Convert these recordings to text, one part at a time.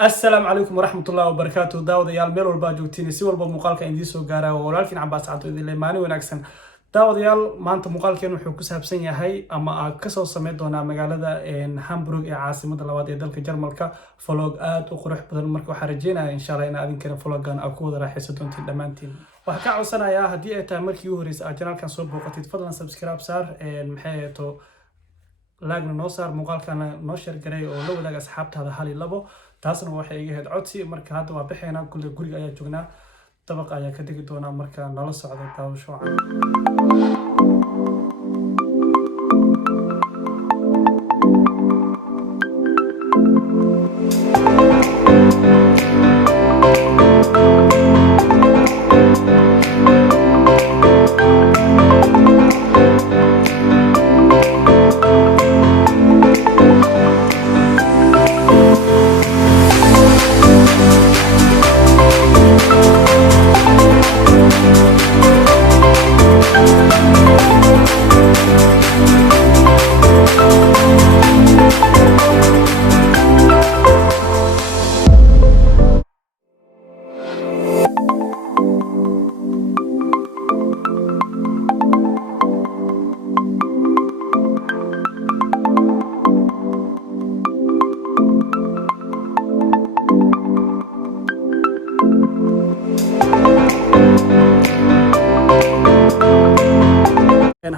السلام عليكم ورحمة الله وبركاته داود يال ميل والبا جوجتيني سي والبا مقالك اندي سو غارا ولالكين عباس عبد الله ماني wanaagsan داود يال maanta maqaalkeen wuxuu ku saabsan yahay ama aad ka soo sameyn doonaa magaalada Hamburg ee caasimada labaad ee dalka jarmalka vlog aad u qurux badan marka waxaan rajeynayaa insha Allah in aad idinkana vlogan aad ku wada raaxaysan doontiin dhamaantiin waxaan ka codsanayaa haddii ay tahay markii ugu horeysay aad channelkan soo booqatid fadlan subscribe saar maxay to laagna noo saar muuqaalkana noo share garay oo la wadaag asxaabtaada hal iyo labo taasna waxay iga heed codsi marka hadda waa bixinaa kulli guriga ayaa joognaa dabaq ayaa ka digi doonaa marka nala socdo daawasho wacan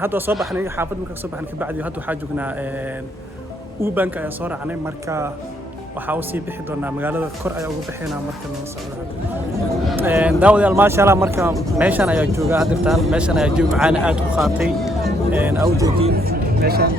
hadda soo baxnay xaafad marka soo baxnay kabacdi hadda waxa joognaa ubanka ayaa soo raacnay marka waxa uu sii bixi doonaa magaalada kor ayaa ugu bixinaa marka noo socdo daawadayaal maasha Allah marka meeshan ayaa jooga hadirtaan meeshan ayaa joog macaan aad ku qaatay awgeedii meeshan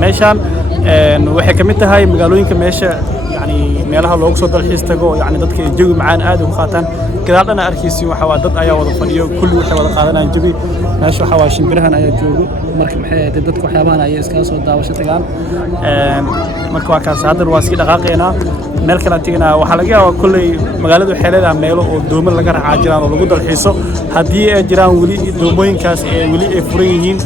meeshan waxay kamid tahay magaalooyinka meesha yani meelaha loogu soo dalxiis tago yani dadka jawi macaan aad u qaataan gadaaldana arkaysiin waxa waa dad ayaa wada fadhiyo kulli waxay wada qaadanayaan jawi meesha waxa waa shimbirahan ayaa joogo marka maxay ahayd dadku waxyaabahan ay iska soo daawasho tagaan marka waa kaas hadda waa iska dhaqaaqeena meel kale tigana waxa laga yaabaa kulli magaaladu waxay leedahay meelo oo doomo laga raaca jiraan oo lagu dalxiiso haddii ay jiraan wali doomooyinkaas wali ay furan yihiin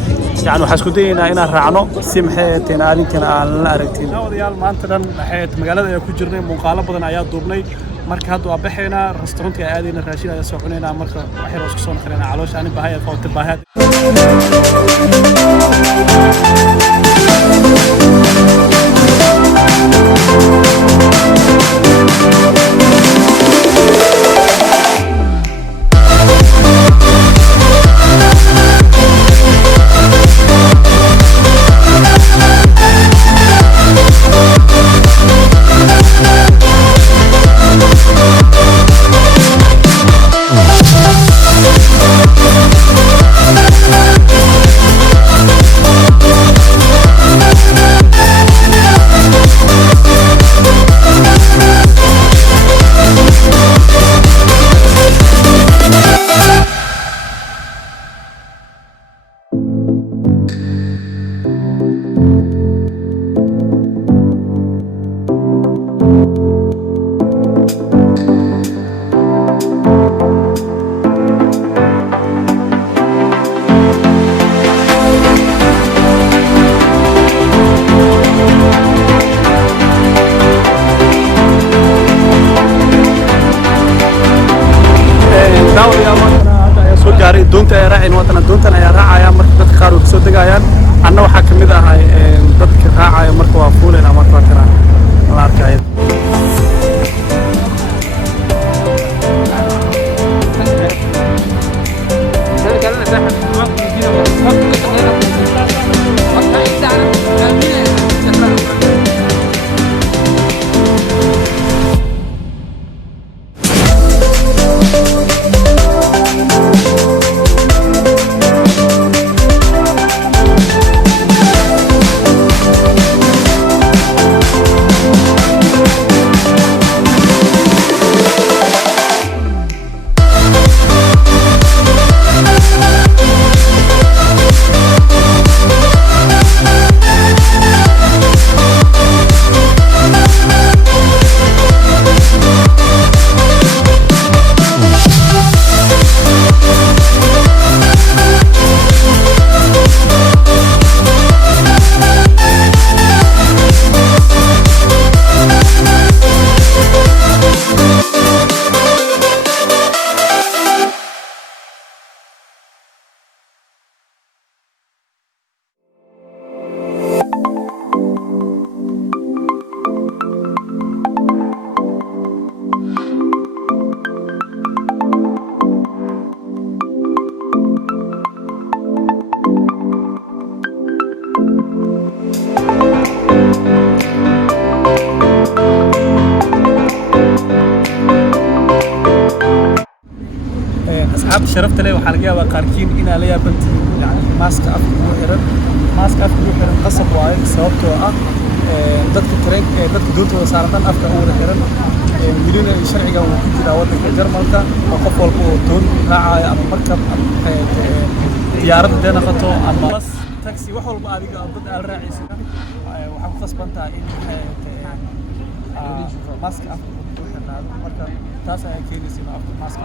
يعني waxaan isku dayaynaa inaan raacno si maxay teena arinkan aan la aragtin daawadayaal maanta dhan maxay magaalada ay ku jirnay muuqaalo badan ayaa duubnay marka hadda waa baxeynaa restaurant ay aadayna raashin ayaa soo cuneynaa marka waxay roos ku soo noqonayna caloosha ani bahay qoobta baahad شرفت لي وحلقة وقاركين إن عليها بنت يعني ماسك أفك وحرن ماسك أفك وحرن قصب وايد صوبته ضدك التريك ضدك دولته وصارتان أفك أول حرن مليون شرعي قام وكذا ودك jarmalka وقف والبو دون راعي أما مركب ديارة دينا خطو أما بس تاكسي وحول بأديك ضد الراعي سنا وحق خصبنتها إن ماسك أفك وحرن مركب تاسع كيلو سنا أفك ماسك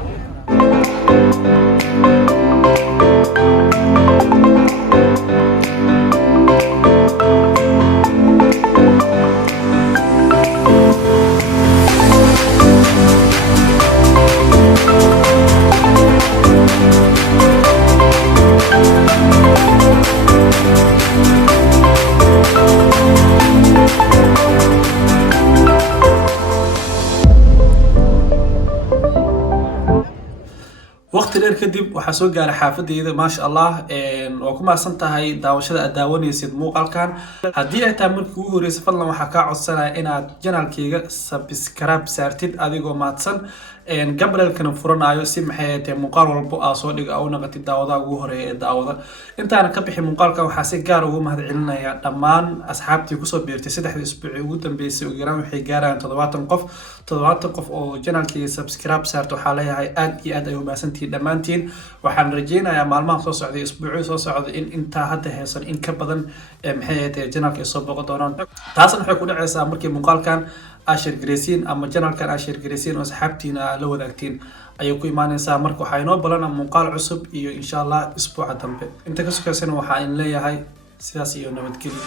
waqti dheer kadib waxa soo gaaray xaafadeyda ma sha Allah oo ku maasan tahay daawashada aad daawanaysid muuqaalkan hadii ay tahay markii ugu horeysay fadlan waxa ka codsanaya inaad channelkayga subscribe saartid adigoo maadsan gabalkan furanayo si maxay tahay muuqaal walba oo soo dhigo oo naqatid daawada ugu horeeyay daawada intaan ka bixin muuqaalka waxa si gaar ugu mahadcelinaya dhammaan asxaabtii ku soo biirtay 3 isbuuc ugu dambeysay oo yaraan waxay gaarayaan 70 qof oo channelkayga subscribe saarto waxa leeyahay aad iyo aad ay u baasantii dhamaantiin waxaan rajeynayaa maalmaha soo socday isbuucii soo socday in inta hadda heesan in ka badan maxay tahay channelka soo boqo doonaan taasna waxay ku dhacaysaa markii muuqaalkan ashir graysin ama channelkan ashir graysin oo asxaabtiina la wadaagtiin ayay ku imaanaysaa marka waxa inoo balan muuqaal cusub iyo insha Allah isbuuca dambe inta ka sokaysan waxa in leeyahay sidaas iyo nabadgelyo